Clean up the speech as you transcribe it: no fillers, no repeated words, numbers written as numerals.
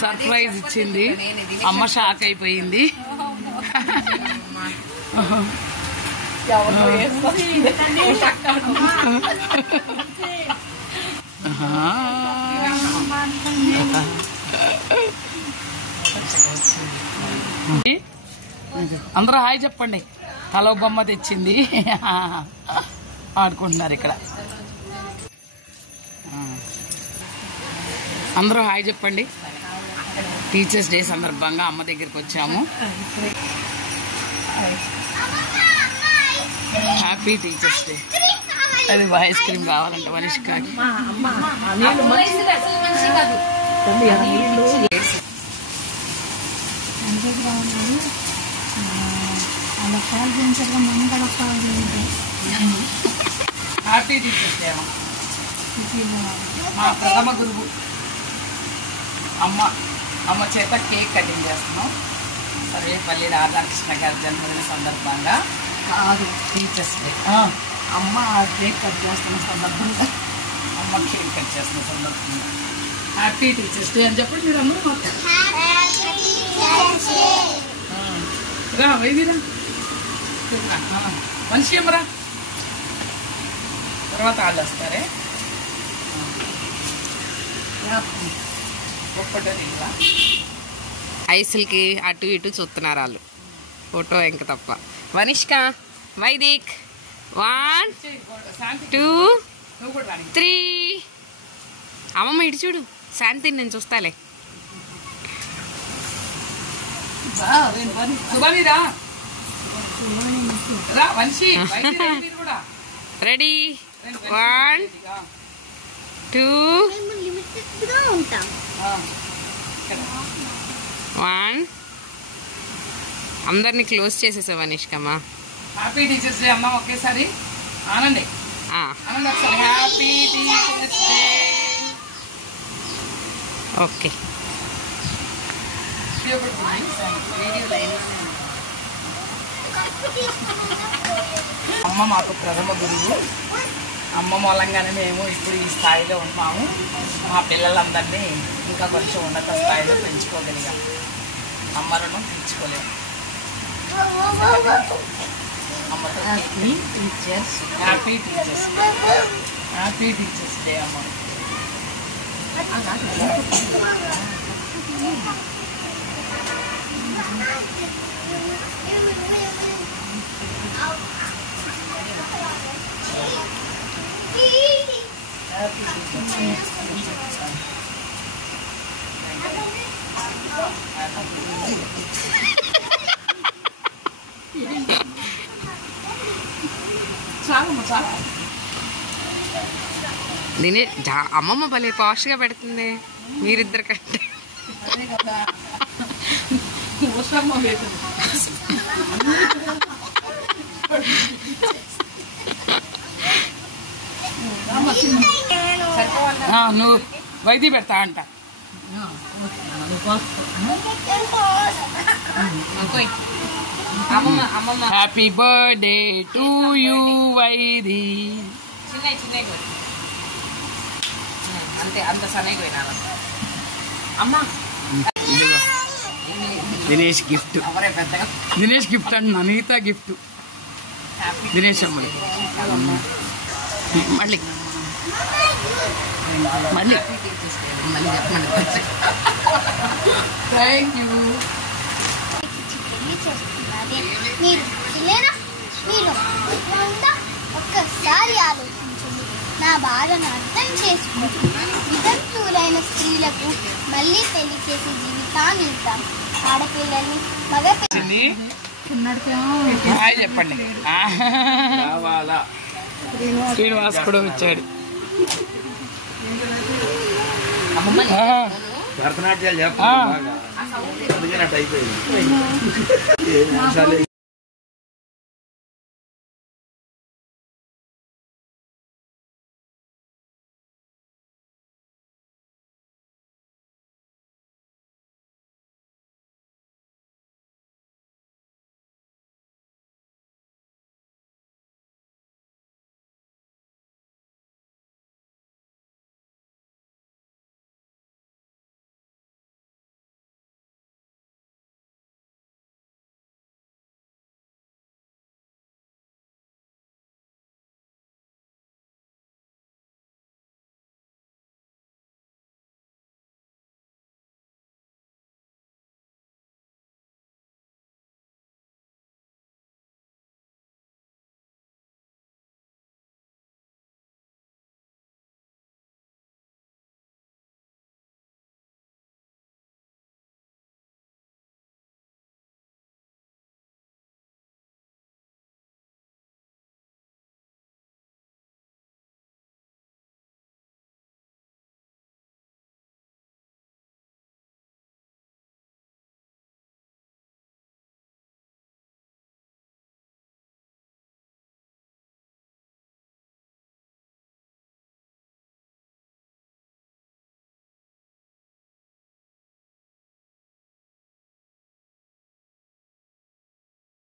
Surprise ఇచ్చింది. అమ్మ shock అయిపోయింది. అందరూ హాయ్ చెప్పండి. తలో బొమ్మ తెచ్చింది, ఆడుకుంటున్నారు ఇక్కడ. అందరూ హాయ్ చెప్పండి. టీచర్స్ డే సందర్భంగా అమ్మ దగ్గరికి వచ్చాము. Happy teachers day. అది ఐస్ క్రీమ్ కావాలంటే వనిష్కాకి. Happy teachers day. మా ప్రథమ గురువు అమ్మ చేత కేక్ కటింగ్ చేస్తున్నాం. సర్వేపల్లి రాధాకృష్ణ గారి జన్మదిన సందర్భంగా టీచర్స్ డే. అమ్మ కేక్ కట్ చేస్తున్న సందర్భంగా హ్యాపీ టీచర్స్ డే అని చెప్పండి మీరు అందరూ. రా వైదిరా మనిషి ఏమరా తర్వాత వాళ్ళు వస్తారే. ఐసులకి అటు ఇటు చూస్తున్నారు వాళ్ళు. ఫోటో ఇంక తప్ప. వనిష్క, వైదిక్, 1 2 3. అమ్మమ్మ ఇటు చూడు. శాంతి నేను చూస్తాలే. రెడీ 1 2 1. అందరినీ క్లోజ్ చేసేసావు వనిష్కమ్మ. హ్యాపీ టీచర్స్ డే అమ్మ. ఒకేసారి ఆనండి. Happy teachers day. ఓకే. అమ్మ మాకు ప్రథమ గురువు. అమ్మ మూలంగానే మేము ఇప్పుడు ఈ స్థాయిలో ఉన్నాము. మా పిల్లలందరినీ ఇంకా కొంచెం ఉన్నత స్థాయిలో పెంచుకోగలిగాం. అమ్మ రుణం తీర్చుకోలేము. అమ్మతో happy teachers happy teachers day అమ్మ. దీని అమ్మమ్మ భలే పాష్గా పెడుతుంది మీరిద్దరు కంటే. నువ్వు వైద్య పెడతా అంట. Happy birthday to you Vaidi. అంతే అంత సన్నగా పోయినా అమ్మా. దినేష్ గిఫ్ట్. దినేష్ గిఫ్ట్ అంటున్నా. నీతా గిఫ్ట్. దినేష్ అమ్మాయి. మళ్ళీ మళ్ళీ చెప్పండి. Thank you. ఒక్కసారి ఆలోచించండి. నా బాధను అర్థం చేసుకుంటూ వితంతువులైన స్త్రీలకు మళ్ళీ పెళ్లి చేసి జీవితాన్ని ఇద్దాం. ఆడపిల్లల్ని మగ చెప్పండి. శ్రీనివాస్ కూడా వచ్చాడు. భరతనాట్యాలు చెప్పండి.